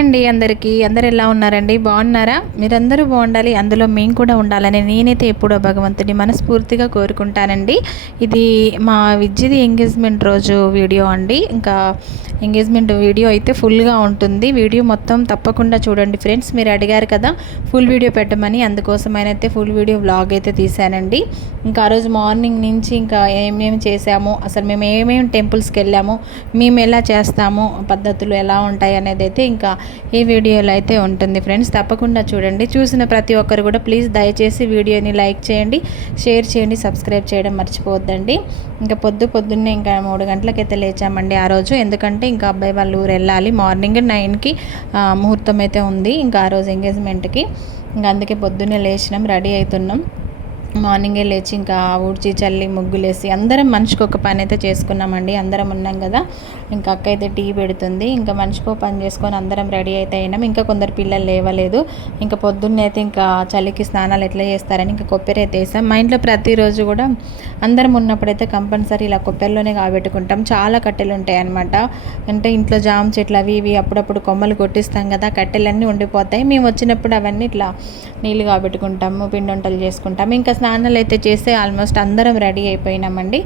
అండి అందరికీ. అందరు ఎలా ఉన్నారండి? బాగున్నారా? మీరందరూ బాగుండాలి. అందులో మేము కూడా ఉండాలని నేనైతే ఎప్పుడో భగవంతుని మనస్ఫూర్తిగా కోరుకుంటానండి. ఇది మా విద్యది ఎంగేజ్మెంట్ రోజు వీడియో అండి. ఇంకా ఎంగేజ్మెంట్ వీడియో అయితే ఫుల్గా ఉంటుంది. వీడియో మొత్తం తప్పకుండా చూడండి ఫ్రెండ్స్. మీరు అడిగారు కదా ఫుల్ వీడియో పెట్టమని. అందుకోసమైనైతే ఫుల్ వీడియో వ్లాగ్ అయితే తీశానండి. ఇంకా ఆ రోజు మార్నింగ్ నుంచి ఇంకా ఏమేమి చేసాము అసలు మేము ఏమేమి టెంపుల్స్కి వెళ్ళాము మేము ఎలా చేస్తాము పద్ధతులు ఎలా ఉంటాయి అనేది అయితే ఇంకా ఈ వీడియోలో అయితే ఉంటుంది. ఫ్రెండ్స్ తప్పకుండా చూడండి. చూసిన ప్రతి ఒక్కరు కూడా ప్లీజ్ దయచేసి వీడియోని లైక్ చేయండి షేర్ చేయండి సబ్స్క్రైబ్ చేయడం మర్చిపోవద్దండి. ఇంకా పొద్దు పొద్దున్నే ఇంకా మూడు గంటలకైతే లేచామండి ఆ రోజు. ఎందుకంటే ఇంకా అబ్బాయి వాళ్ళ ఊరు వెళ్ళాలి. మార్నింగ్ నైన్కి ముహూర్తం అయితే ఉంది ఇంకా ఆ రోజు ఎంగేజ్మెంట్కి ఇంకా అందుకే పొద్దున్నే లేచినాం రెడీ అవుతున్నాం. మార్నింగే లేచి ఇంకా ఊడ్చి చల్లి ముగ్గులేసి అందరం మనిషికి ఒక పని అయితే చేసుకున్నామండి. అందరం ఉన్నాం కదా. ఇంకా అక్క అయితే టీ పెడుతుంది. ఇంకా మనిషికో పని చేసుకొని అందరం రెడీ అయితే అయినాం. ఇంకా కొందరు పిల్లలు లేవలేదు. ఇంకా పొద్దున్నే అయితే ఇంకా చలికి స్నానాలు ఎట్లా చేస్తారని ఇంకా కొబ్బరి అయితే వేసాం. మా ఇంట్లో ప్రతిరోజు కూడా అందరం ఉన్నప్పుడైతే కంపల్సరీ ఇలా కొబ్బరిలోనే కాబెట్టుకుంటాం. చాలా కట్టెలు ఉంటాయి అనమాట అంటే ఇంట్లో జామ చెట్లు అవి ఇవి అప్పుడప్పుడు కొమ్మలు కొట్టిస్తాం కదా. కట్టెలన్నీ ఉండిపోతాయి. మేము వచ్చినప్పుడు అవన్నీ ఇట్లా నీళ్ళు కాబెట్టుకుంటాము పిండి వంటలు చేసుకుంటాము. ఇంకా స్నానాలు అయితే చేస్తే ఆల్మోస్ట్ అందరం రెడీ అయిపోయినామండి.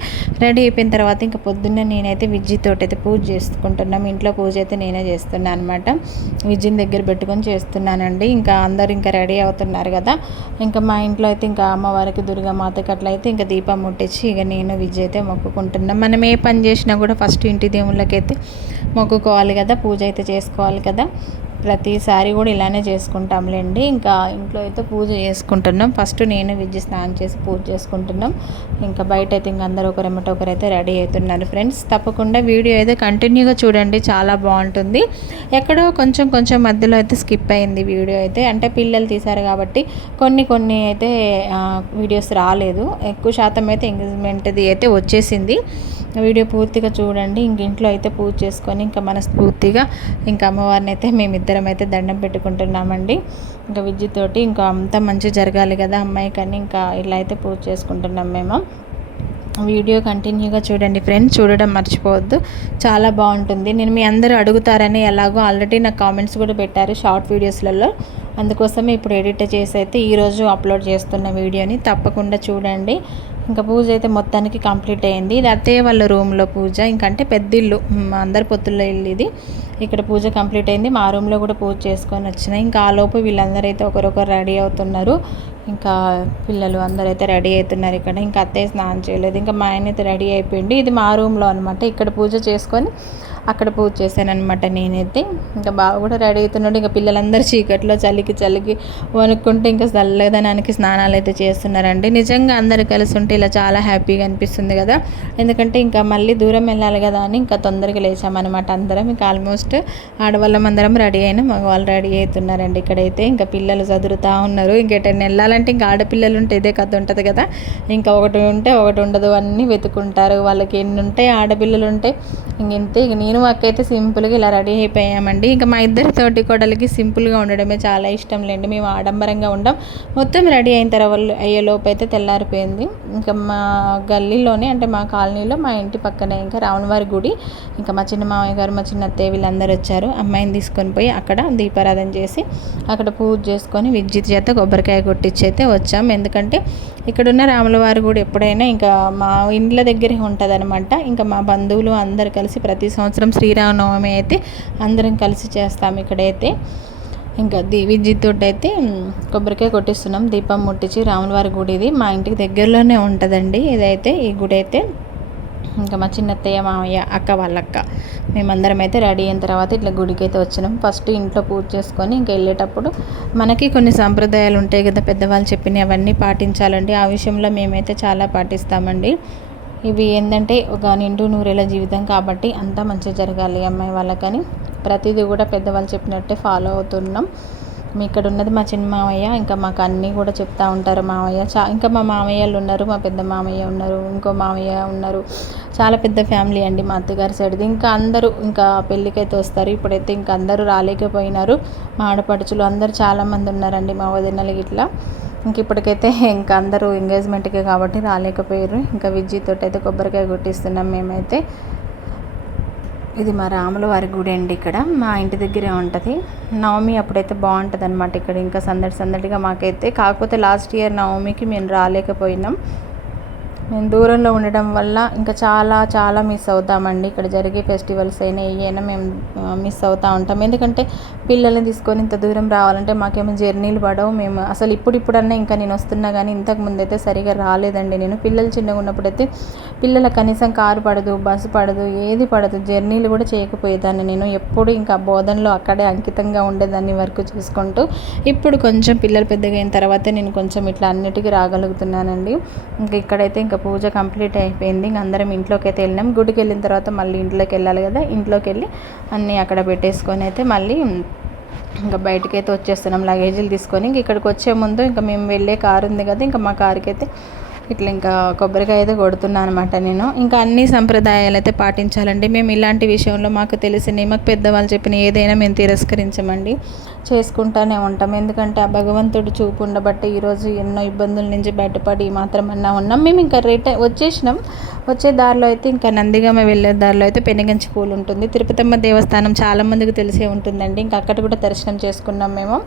రెడీ అయిపోయిన తర్వాత ఇంకా పొద్దున్నే నేనైతే విజ్జితో అయితే పూజ చేసుకుంటున్నాం. ఇంట్లో పూజ అయితే నేనే చేస్తున్నాను అనమాట విజ్జిని దగ్గర పెట్టుకొని చేస్తున్నానండి. ఇంకా అందరు ఇంకా రెడీ అవుతున్నారు కదా. ఇంకా మా ఇంట్లో అయితే ఇంకా అమ్మవారికి దుర్గామాతకి అట్లయితే ఇంకా దీపం ముట్టించి ఇక నేను విజ్జి అయితే మొక్కుకుంటున్నాం. మనం ఏ పని చేసినా కూడా ఫస్ట్ ఇంటి దేవుళ్ళకైతే మొక్కుకోవాలి కదా. పూజ అయితే చేసుకోవాలి కదా. ప్రతిసారి కూడా ఇలానే చేసుకుంటాంలేండి. ఇంకా ఇంట్లో అయితే పూజ చేసుకుంటున్నాం. ఫస్ట్ నేను విద్య స్నానం చేసి పూజ చేసుకుంటున్నాం. ఇంకా బయట అయితే ఇంక అందరూ ఒకరెమ్మట ఒకరైతే రెడీ అవుతున్నారు ఫ్రెండ్స్. తప్పకుండా వీడియో అయితే కంటిన్యూగా చూడండి. చాలా బాగుంటుంది. ఎక్కడో కొంచెం కొంచెం మధ్యలో అయితే స్కిప్ అయింది వీడియో అయితే. అంటే పిల్లలు తీశారు కాబట్టి కొన్ని కొన్ని అయితే వీడియోస్ రాలేదు. ఎక్కువ శాతం అయితే ఎంగేజ్మెంట్ది అయితే వచ్చేసింది. వీడియో పూర్తిగా చూడండి. ఇంక ఇంట్లో అయితే పూజ చేసుకొని ఇంకా మనస్ఫూర్తిగా ఇంకా అమ్మవారిని అయితే మేమిద్దరం అయితే దండం పెట్టుకుంటున్నామండి. ఇంకా విద్యుతోటి ఇంకా అంతా మంచి జరగాలి కదా అమ్మాయి కానీ ఇంకా ఇలా అయితే పూజ చేసుకుంటున్నాం మేము. వీడియో కంటిన్యూగా చూడండి ఫ్రెండ్స్. చూడడం మర్చిపోవద్దు. చాలా బాగుంటుంది. నేను మీ అందరూ అడుగుతారని ఎలాగో ఆల్రెడీ నాకు కామెంట్స్ కూడా పెట్టారు షార్ట్ వీడియోస్లలో. అందుకోసమే ఇప్పుడు ఎడిట్ చేసి అయితే ఈరోజు అప్లోడ్ చేస్తున్న వీడియోని తప్పకుండా చూడండి. ఇంకా పూజ అయితే మొత్తానికి కంప్లీట్ అయింది. ఇది అత్తయ్య వాళ్ళ రూమ్లో పూజ. ఇంకంటే పెద్ద ఇల్లు అందరి పొత్తుల్లో ఇల్లు ఇది. ఇక్కడ పూజ కంప్లీట్ అయింది. మా రూమ్లో కూడా పూజ చేసుకొని వచ్చినాయి ఇంకా ఆ లోపు వీళ్ళందరూ అయితే ఒకరొకరు రెడీ అవుతున్నారు. ఇంకా పిల్లలు అందరూ అయితే రెడీ అవుతున్నారు ఇక్కడ. ఇంకా అత్తయ్య స్నానం చేయలేదు. ఇంకా మా ఆయన అయితే రెడీ అయిపోయింది ఇది మా రూమ్లో అనమాట ఇక్కడ పూజ చేసుకొని అక్కడ పూజ చేశాను అనమాట నేనైతే. ఇంకా బాగా కూడా రెడీ అవుతున్నాడు. ఇంకా పిల్లలందరూ చీకట్లో చలికి చలికి వణుక్కుంటే ఇంకా చల్లదనానికి స్నానాలు అయితే చేస్తున్నారండి. నిజంగా అందరూ కలిసి ఉంటే ఇలా చాలా హ్యాపీగా అనిపిస్తుంది కదా. ఎందుకంటే ఇంకా మళ్ళీ దూరం వెళ్ళాలి కదా అని ఇంకా తొందరగా లేచామన్నమాట అందరం. ఇంకా ఆల్మోస్ట్ ఆడవాళ్ళం అందరం రెడీ అయినా మగవాళ్ళు రెడీ అవుతున్నారండి ఇక్కడైతే. ఇంకా పిల్లలు చదువుతూ ఉన్నారు. ఇంకెటైనా వెళ్ళాలంటే ఇంకా ఆడపిల్లలు ఉంటే ఇదే కథ ఉంటుంది కదా. ఇంకా ఒకటి ఉంటే ఒకటి ఉండదు. అన్నీ వెతుకుంటారు వాళ్ళకి ఎన్ని ఉంటాయి ఆడపిల్లలు ఉంటే ఇంకెంతే ఇక నేను నేను అక్క సింపుల్గా ఇలా రెడీ అయిపోయామండి. ఇంకా మా ఇద్దరి తోటి కోడలికి సింపుల్గా ఉండడమే చాలా ఇష్టం లేండి. మేము ఆడంబరంగా ఉండం. మొత్తం రెడీ అయిన తర్వాత అయ్యేలోపు అయితే తెల్లారిపోయింది. ఇంకా మా గల్లీలోనే అంటే మా కాలనీలో మా ఇంటి పక్కనే ఇంకా రావణవారి గుడి. ఇంకా మా చిన్న మామయ్య గారు మా చిన్న అత్తయ్య వీళ్ళందరూ వచ్చారు. అమ్మాయిని తీసుకొని పోయి అక్కడ దీపారాధన చేసి అక్కడ పూజ చేసుకొని విద్యుత్ చేత కొబ్బరికాయ కొట్టించి అయితే వచ్చాం. ఎందుకంటే ఇక్కడున్న రాములవారి గుడి ఎప్పుడైనా ఇంకా మా ఇండ్ల దగ్గరే ఉంటుంది అనమాట ఇంకా మా బంధువులు అందరు కలిసి ప్రతి సంవత్సరం సంవత్సరం శ్రీరామనవమి అయితే అందరం కలిసి చేస్తాం ఇక్కడైతే. ఇంకా విద్యుత్ అయితే కొబ్బరికాయ కొట్టిస్తున్నాం. దీపం ముట్టించి రాములవారి గుడి ఇది మా ఇంటికి దగ్గరలోనే ఉంటుందండి ఇదైతే. ఈ గుడి అయితే ఇంకా మా చిన్నత్తయ్య మామయ్య అక్క వాళ్ళక్క మేమందరం అయితే రెడీ అయిన తర్వాత ఇట్లా గుడికి అయితే వచ్చినాం. ఫస్ట్ ఇంట్లో పూజ చేసుకొని ఇంకా వెళ్ళేటప్పుడు మనకి కొన్ని సాంప్రదాయాలు ఉంటాయి కదా పెద్దవాళ్ళు చెప్పినవి అవన్నీ పాటించాలండి. ఆ విషయంలో మేమైతే చాలా పాటిస్తామండి. ఇవి ఏంటంటే ఒక నిండు నూరేల జీవితం కాబట్టి అంతా మంచిగా జరగాలి అమ్మాయి వాళ్ళకని. ప్రతిదీ కూడా పెద్దవాళ్ళు చెప్పినట్టే ఫాలో అవుతున్నాం. మీ ఇక్కడ ఉన్నది మా చిన్న మామయ్య ఇంకా మాకు అన్నీ కూడా చెప్తా ఉంటారు మామయ్య. చా ఇంకా మా మామయ్యలు ఉన్నారు మా పెద్ద మామయ్య ఉన్నారు ఇంకో మామయ్య ఉన్నారు. చాలా పెద్ద ఫ్యామిలీ అండి మా అత్తగారి సైడ్ది ఇంకా అందరూ ఇంకా పెళ్ళికైతే వస్తారు. ఇప్పుడైతే ఇంకా అందరూ రాలేకపోయినారు. మా ఆడపడుచులు అందరూ చాలామంది ఉన్నారండి మా వదినలు ఇట్లా ఇంక ఇప్పటికైతే ఇంకా అందరూ ఎంగేజ్మెంట్కే కాబట్టి రాలేకపోయారు. ఇంకా విజ్జితో అయితే కొబ్బరికాయ కొట్టిస్తున్నాం మేమైతే. ఇది మా రాముల వారి గుడి అండి ఇక్కడ. మా ఇంటి దగ్గరే ఉంటుంది. నవమి అప్పుడైతే బాగుంటుంది అనమాట ఇక్కడ. ఇంకా సందడి సందడిగా మాకైతే. కాకపోతే లాస్ట్ ఇయర్ నవమికి మేము రాలేకపోయినాం. మేము దూరంలో ఉండడం వల్ల ఇంకా చాలా చాలా మిస్ అవుతామండి. ఇక్కడ జరిగే ఫెస్టివల్స్ అయినా ఏమైనా మేము మిస్ అవుతూ ఉంటాం. ఎందుకంటే పిల్లల్ని తీసుకొని ఇంత దూరం రావాలంటే మాకేమో జర్నీలు పడవు. మేము అసలు ఇప్పుడిప్పుడన్నా ఇంకా నేను వస్తున్నా కానీ ఇంతకు ముందైతే సరిగా రాలేదండి. నేను పిల్లలు చిన్నగా ఉన్నప్పుడైతే పిల్లల కనీసం కారు పడదు బస్సు పడదు ఏది పడదు. జర్నీలు కూడా చేయకపోయేదాన్ని నేను. ఎప్పుడు ఇంకా బోధనలో అక్కడే అంకితంగా ఉండేదాన్ని వర్క్ చూసుకుంటూ. ఇప్పుడు కొంచెం పిల్లలు పెద్దగా అయిన తర్వాత నేను కొంచెం ఇట్లా అన్నిటికీ రాగలుగుతున్నానండి. ఇంకా ఇక్కడైతే ఇంకా ఇంకా పూజ కంప్లీట్ అయిపోయింది. ఇంక అందరం ఇంట్లోకి అయితే వెళ్ళినాం. గుడికి వెళ్ళిన తర్వాత మళ్ళీ ఇంట్లోకి వెళ్ళాలి కదా. ఇంట్లోకి వెళ్ళి అన్నీ అక్కడ పెట్టేసుకొని అయితే మళ్ళీ ఇంకా బయటకి అయితే వచ్చేస్తున్నాం. లగేజీలు తీసుకొని ఇంక ఇక్కడికి వచ్చే ముందు ఇంకా మేము వెళ్ళే కారు ఉంది కదా. ఇంకా మా కారుకి అయితే ఇట్లా ఇంకా కొబ్బరికాయ అయితే కొడుతున్నాను అనమాట నేను. ఇంకా అన్ని సంప్రదాయాలు అయితే పాటించాలండి. మేము ఇలాంటి విషయంలో మాకు తెలిసిన మాకు పెద్దవాళ్ళు చెప్పిన ఏదైనా మేము తిరస్కరించమండి. చేసుకుంటానే ఉంటాం. ఎందుకంటే ఆ భగవంతుడు చూపు ఉండబట్టి ఈరోజు ఎన్నో ఇబ్బందుల నుంచి బయటపడి మాత్రమన్నా ఉన్నాం. మేము ఇంకా రిటర్న్ వచ్చేసినాం. వచ్చే దారిలో అయితే ఇంకా నందిగామ వెళ్ళే దారిలో అయితే పెనుగంచి పూలు ఉంటుంది. తిరుపతమ్మ దేవస్థానం చాలామందికి తెలిసే ఉంటుందండి. ఇంకా అక్కడ కూడా దర్శనం చేసుకున్నాం మేము.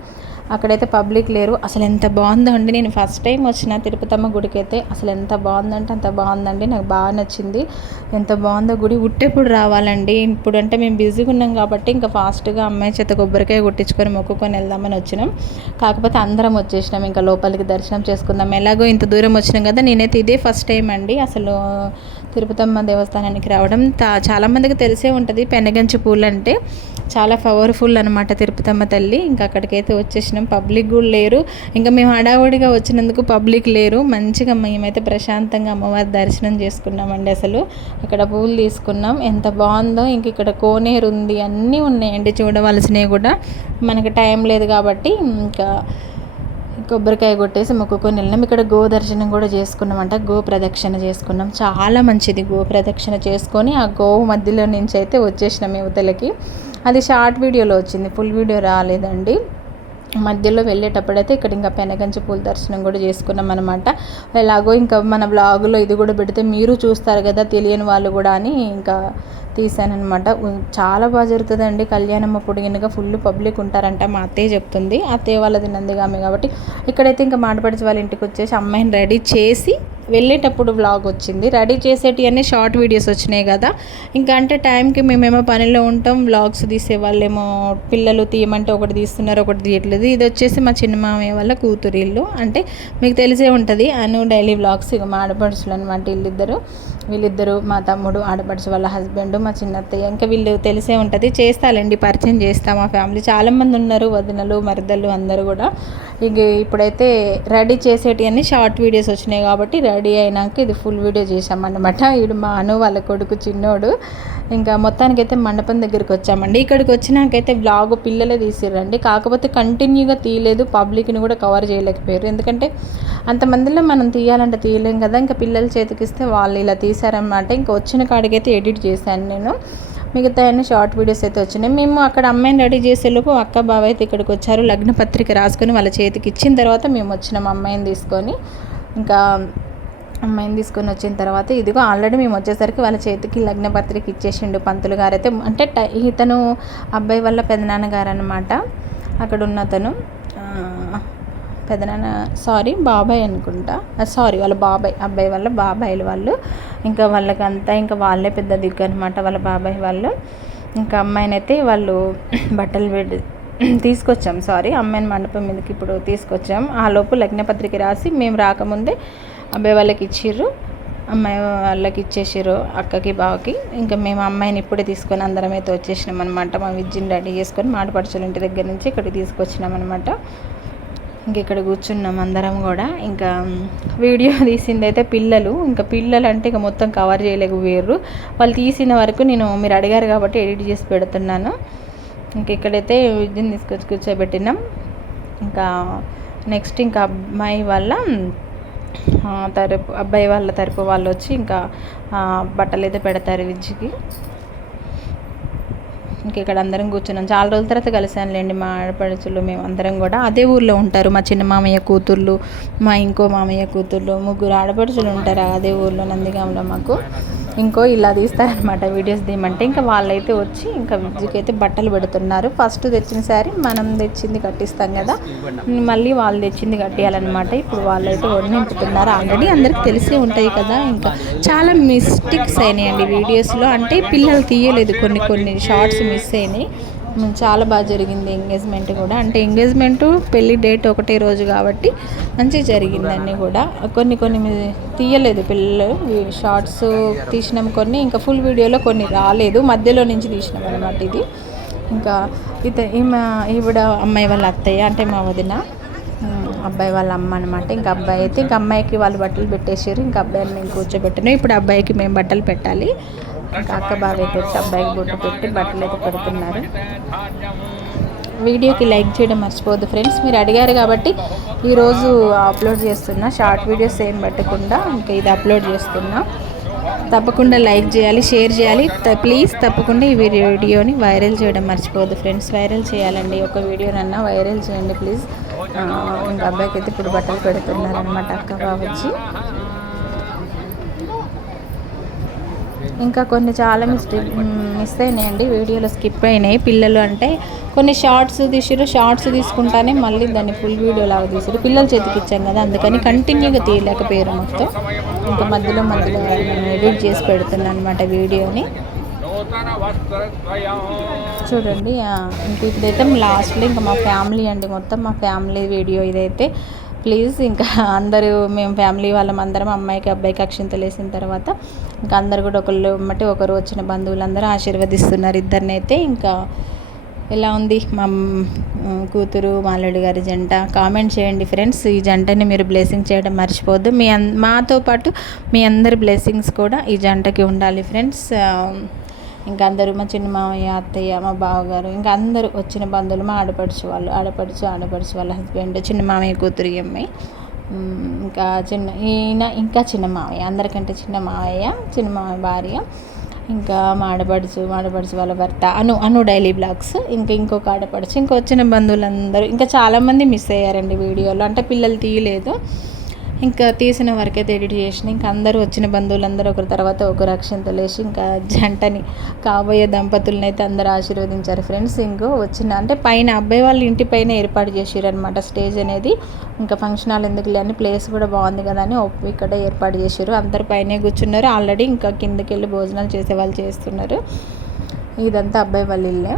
అక్కడైతే పబ్లిక్ లేరు. అసలు ఎంత బాగుందో అండి నేను ఫస్ట్ టైం వచ్చిన తిరుపతమ్మ గుడికి అయితే అసలు ఎంత బాగుందంటే అంత బాగుందండి. నాకు బాగా నచ్చింది. ఎంత బాగుందో గుడి ఉట్టేప్పుడు రావాలండి. ఇప్పుడు అంటే మేము బిజీగా ఉన్నాం కాబట్టి ఇంకా ఫాస్ట్గా అమ్మాయి చేత కొబ్బరికాయ కొట్టించుకొని మొక్కుకొని వెళ్దామని వచ్చినాం. కాకపోతే అందరం వచ్చేసినాం. ఇంకా లోపలికి దర్శనం చేసుకుందాం. ఎలాగో ఇంత దూరం వచ్చినాం కదా. నేనైతే ఇదే ఫస్ట్ టైం అండి. అసలు తిరుపతమ్మ దేవస్థానానికి రావడం. చాలామందికి తెలిసే ఉంటుంది. పెనగంచి పూలు అంటే చాలా పవర్ఫుల్ అనమాట తిరుపతమ్మ తల్లి. ఇంకా అక్కడికైతే వచ్చేసినాం. పబ్లిక్ కూడా లేరు. ఇంకా మేము హడావుడిగా వచ్చినందుకు పబ్లిక్ లేరు. మంచిగా మేమైతే ప్రశాంతంగా అమ్మవారి దర్శనం చేసుకున్నామండి అసలు. అక్కడ పూలు తీసుకున్నాం. ఎంత బాగుందో. ఇంక ఇక్కడ కోనేరు ఉంది. అన్నీ ఉన్నాయండి చూడవలసినవి కూడా. మనకి టైం లేదు కాబట్టి ఇంకా కొబ్బరికాయ కొట్టేసి మొక్కుకొని వెళ్ళినాం. ఇక్కడ గో దర్శనం కూడా చేసుకున్నామంట. గో ప్రదక్షిణ చేసుకున్నాం. చాలా మంచిది గో ప్రదక్షిణ చేసుకొని ఆ గోవు మధ్యలో నుంచి అయితే వచ్చేసినాం యువతలకి. అది షార్ట్ వీడియోలో వచ్చింది. ఫుల్ వీడియో రాలేదండి. మధ్యలో వెళ్ళేటప్పుడైతే ఇక్కడ ఇంకా పెనగంచి పూల దర్శనం కూడా చేసుకున్నాం అనమాట ఎలాగో ఇంకా మన బ్లాగులో ఇది కూడా పెడితే మీరు చూస్తారు కదా తెలియని వాళ్ళు కూడా అని ఇంకా తీసానమాట చాలా బాగా జరుగుతుందండి. కళ్యాణం అప్పుడు కనుక ఫుల్ పబ్లిక్ ఉంటారంట మా అత్తయ్య చెప్తుంది. అత్తయ్య వాళ్ళది నందిగామే కాబట్టి ఇక్కడైతే ఇంకా మాటపడిచి వాళ్ళ ఇంటికి వచ్చేసి అమ్మాయిని రెడీ చేసి వెళ్ళేటప్పుడు వ్లాగ్ వచ్చింది. రెడీ చేసేటివన్నీ షార్ట్ వీడియోస్ వచ్చినాయి కదా. ఇంకా అంటే టైంకి మేమేమో పనిలో ఉంటాం. వ్లాగ్స్ తీసే వాళ్ళేమో పిల్లలు తీయమంటే ఒకటి తీస్తున్నారు ఒకటి తీయట్లేదు. ఇది వచ్చేసి మా చిన్న మామయ్య వాళ్ళ కూతురు ఇల్లు. అంటే మీకు తెలిసే ఉంటుంది. అను డైలీ వ్లాగ్స్ ఇక మా ఆడపడుచులు అనమాట వీళ్ళిద్దరు. వీళ్ళిద్దరూ మా తమ్ముడు ఆడపడుచు వాళ్ళ హస్బెండ్ మా చిన్నత్తయ్య ఇంకా వీళ్ళు తెలిసే ఉంటుంది. చేస్తాలండి పరిచయం చేస్తా మా ఫ్యామిలీ. చాలామంది ఉన్నారు వదినలు మరదలు అందరూ కూడా. ఇక ఇప్పుడైతే రెడీ చేసేటివన్నీ షార్ట్ వీడియోస్ వచ్చినాయి కాబట్టి రెడీ అయినాక ఇది ఫుల్ వీడియో చేసామన్నమాట వీడు మా అను వాళ్ళ కొడుకు చిన్నోడు. ఇంకా మొత్తానికి అయితే మండపం దగ్గరికి వచ్చామండి. ఇక్కడికి వచ్చినాకైతే బ్లాగ్ పిల్లలే తీసిరండి కాకపోతే కంటిన్యూగా తీయలేదు. పబ్లిక్ని కూడా కవర్ చేయలేకపోయారు. ఎందుకంటే అంతమందిలో మనం తీయాలంటే తీయలేం కదా. ఇంకా పిల్లల చేతికిస్తే వాళ్ళు ఇలా తీశారనమాట ఇంకా వచ్చిన కాడికైతే ఎడిట్ చేశాను నేను. మిగతా అన్ని షార్ట్ వీడియోస్ అయితే వచ్చినాయి. మేము అక్కడ అమ్మాయిని రెడీ చేసేలోపు అక్క బావ అయితే ఇక్కడికి వచ్చారు. లగ్న పత్రిక రాసుకొని వాళ్ళ చేతికి ఇచ్చిన తర్వాత మేము వచ్చినాం అమ్మాయిని తీసుకొని. ఇంకా అమ్మాయిని తీసుకొని వచ్చిన తర్వాత ఇదిగో ఆల్రెడీ మేము వచ్చేసరికి వాళ్ళ చేతికి లగ్న పత్రిక ఇచ్చేసిండు పంతులు గారైతే అయితే. అంటే ఇతను అబ్బాయి వల్ల పెదనాన్నగారు అనమాట అక్కడ ఉన్న అతను పెదనాన్న సారీ బాబాయ్ అనుకుంటా. సారీ వాళ్ళ బాబాయ్ అబ్బాయి వాళ్ళ బాబాయిలు వాళ్ళు. ఇంకా వాళ్ళకంతా ఇంకా వాళ్ళే పెద్ద దిగ్గు అనమాట వాళ్ళ బాబాయ్ వాళ్ళు. ఇంకా అమ్మాయిని అయితే వాళ్ళు బట్టలు పెట్టి తీసుకొచ్చాం. సారీ అమ్మాయిని మండపం మీదకి ఇప్పుడు తీసుకొచ్చాం. ఆ లోపు లగ్నపత్రిక రాసి మేము రాకముందే అబ్బాయి వాళ్ళకి ఇచ్చిర్రు అమ్మాయి వాళ్ళకి ఇచ్చేసారు అక్కకి బావకి. ఇంకా మేము అమ్మాయిని ఇప్పుడే తీసుకొని అందరం అయితే వచ్చేసినాం అనమాట మా విద్యని రెడీ చేసుకొని మాటపడుచుల ఇంటి దగ్గర నుంచి ఇక్కడికి తీసుకొచ్చినాం అనమాట ఇంక ఇక్కడ కూర్చున్నాం అందరం కూడా. ఇంకా వీడియో తీసింది అయితే పిల్లలు. ఇంకా పిల్లలు అంటే ఇక మొత్తం కవర్ చేయలేకపోయారు వాళ్ళు తీసిన వరకు నేను మీరు అడిగారు కాబట్టి ఎడిట్ చేసి పెడుతున్నాను. ఇంక ఇక్కడైతే విద్యను తీసుకొచ్చి కూర్చోబెట్టినాం. ఇంకా నెక్స్ట్ ఇంకా అమ్మాయి వాళ్ళ తరపు అబ్బాయి వాళ్ళ తరపు వాళ్ళు వచ్చి ఇంకా బట్టలు అయితే పెడతారు విద్యకి ఇంక ఇక్కడ అందరం కూర్చున్నాం. చాలా రోజుల తర్వాత కలిసానులేండి మా ఆడపడుచులు మేము అందరం కూడా. అదే ఊర్లో ఉంటారు మా చిన్న మామయ్య కూతుర్లు మా ఇంకో మామయ్య కూతుర్లు ముగ్గురు ఆడపడుచులు ఉంటారు అదే ఊర్లో నందిగాంలో మాకు. ఇంకో ఇలా తీస్తారనమాట వీడియోస్ తీయమంటే. ఇంకా వాళ్ళైతే వచ్చి ఇంకా విద్యకి అయితే బట్టలు పెడుతున్నారు. ఫస్ట్ తెచ్చిన శారీ మనం తెచ్చింది కట్టిస్తాం కదా. మళ్ళీ వాళ్ళు తెచ్చింది కట్టేయాలన్నమాట. ఇప్పుడు వాళ్ళైతే వడి నింపుతున్నారు ఆల్రెడీ అందరికి తెలిసే ఉంటాయి కదా ఇంకా. చాలా మిస్టేక్స్ అయినాయండి వీడియోస్లో. అంటే పిల్లలు తీయలేదు కొన్ని కొన్ని షార్ట్స్ మిస్ అయినాయి. చాలా బాగా జరిగింది ఎంగేజ్మెంట్ కూడా. అంటే ఎంగేజ్మెంట్ పెళ్ళి డేట్ ఒకటే రోజు కాబట్టి మంచిగా జరిగింది కూడా. కొన్ని కొన్ని తీయలేదు పిల్లలు ఈ షార్ట్స్ తీసినాం కొన్ని ఇంకా ఫుల్ వీడియోలో కొన్ని రాలేదు. మధ్యలో నుంచి తీసినాం అనమాట ఇది. ఇంకా ఇత ఈమె ఈవిడ అమ్మాయి వాళ్ళ అత్తయ్య అంటే మా వదిన అబ్బాయి వాళ్ళ అమ్మ అనమాట ఇంకా అబ్బాయి అయితే ఇంకా అమ్మాయికి వాళ్ళు బట్టలు పెట్టేసారు ఇంకా అబ్బాయిని మేము కూర్చోబెట్టినాం. ఇప్పుడు అబ్బాయికి మేము బట్టలు పెట్టాలి. అక్క బాగా పెట్టి అబ్బాయికి బొట్టు పెట్టి బట్టలు అయితే పెడుతున్నారు. వీడియోకి లైక్ చేయడం మర్చిపోవద్దు ఫ్రెండ్స్. మీరు అడిగారు కాబట్టి ఈరోజు అప్లోడ్ చేస్తున్నా. షార్ట్ వీడియోస్ ఏం పెట్టకుండా ఇంకా ఇది అప్లోడ్ చేస్తున్నా. తప్పకుండా లైక్ చేయాలి షేర్ చేయాలి. ప్లీజ్ తప్పకుండా ఈ వీడియోని వైరల్ చేయడం మర్చిపోవద్దు ఫ్రెండ్స్. వైరల్ చేయాలండి. ఒక వీడియోనన్నా వైరల్ చేయండి ప్లీజ్. ఇంకా అబ్బాయికి అయితే ఇప్పుడు బట్టలు పెడుతున్నారు అక్క అక్క వచ్చి ఇంకా కొన్ని చాలా మిస్టేక్ మిస్ అయినాయండి. వీడియోలో స్కిప్ అయినాయి. పిల్లలు అంటే కొన్ని షార్ట్స్ తీసిరు షార్ట్స్ తీసుకుంటానే మళ్ళీ దాన్ని ఫుల్ వీడియో లాగా తీసారు పిల్లల చేతికి ఇచ్చాం కదా అందుకని కంటిన్యూగా తీయలేకపోయారు మొత్తం. ఇంకా మధ్యలో మధ్యలో నేను ఎడిట్ చేసి పెడుతున్నాను అనమాట వీడియోని. చూడండి ఇంక ఇప్పుడైతే లాస్ట్లో ఇంకా మా ఫ్యామిలీ అండి. మొత్తం మా ఫ్యామిలీ వీడియో ఇదైతే. ప్లీజ్ ఇంకా అందరూ మేము ఫ్యామిలీ వాళ్ళం అందరం అమ్మాయికి అబ్బాయికి అక్షింతలు వేసిన తర్వాత ఇంకా అందరు కూడా ఒకళ్ళు మట్టి ఒకరు వచ్చిన బంధువులందరూ ఆశీర్వదిస్తున్నారు ఇద్దరిని అయితే. ఇంకా ఎలా ఉంది మా కూతురు మాలడి గారి జంట? కామెంట్ చేయండి ఫ్రెండ్స్. ఈ జంటని మీరు బ్లెస్సింగ్ చేయడం మర్చిపోవద్దు. మీ అన్ మాతో పాటు మీ అందరి బ్లెస్సింగ్స్ కూడా ఈ జంటకి ఉండాలి ఫ్రెండ్స్. ఇంకా అందరూ మా చిన్న మామయ్య అత్తయ్య మా బావగారు ఇంకా అందరూ వచ్చిన బంధువులు మా ఆడపడుచు వాళ్ళు ఆడపడుచు ఆడపడుచు వాళ్ళ హస్బెండ్ చిన్న మామయ్య కూతురు ఈ అమ్మాయి. ఇంకా చిన్న ఈయన ఇంకా చిన్న మావయ్య అందరికంటే చిన్న మావయ్య చిన్న మావయ్య భార్య ఇంకా మా ఆడపడుచు మా ఆడపడుచు వాళ్ళ భర్త అను అను డైలీ బ్లాగ్స్ ఇంకా ఇంకొక ఆడపడుచు ఇంకొచ్చిన బంధువులందరూ ఇంకా చాలామంది మిస్ అయ్యారండి వీడియోలో అంటే పిల్లలు తీయలేదు. ఇంకా తీసిన వరకైతే ఎడిట్ చేసిన. ఇంకా అందరూ వచ్చిన బంధువులందరూ ఒకరి తర్వాత ఒకరు అక్షంతలు వేసి ఇంకా జంటని కాబోయే దంపతులను అయితే అందరూ ఆశీర్వదించారు ఫ్రెండ్స్. ఇంకో వచ్చిన అంటే పైన అబ్బాయి వాళ్ళ ఇంటి పైన ఏర్పాటు చేసారు అనమాట స్టేజ్ అనేది. ఇంకా ఫంక్షన్ హాల్ ఎందుకు లేని ప్లేస్ కూడా బాగుంది కదా అని ఇక్కడ ఏర్పాటు చేశారు. అందరు పైనే కూర్చున్నారు. ఆల్రెడీ ఇంకా కిందకి వెళ్ళి భోజనాలు చేసే వాళ్ళు చేస్తున్నారు. ఇదంతా అబ్బాయి వాళ్ళ ఇల్లే.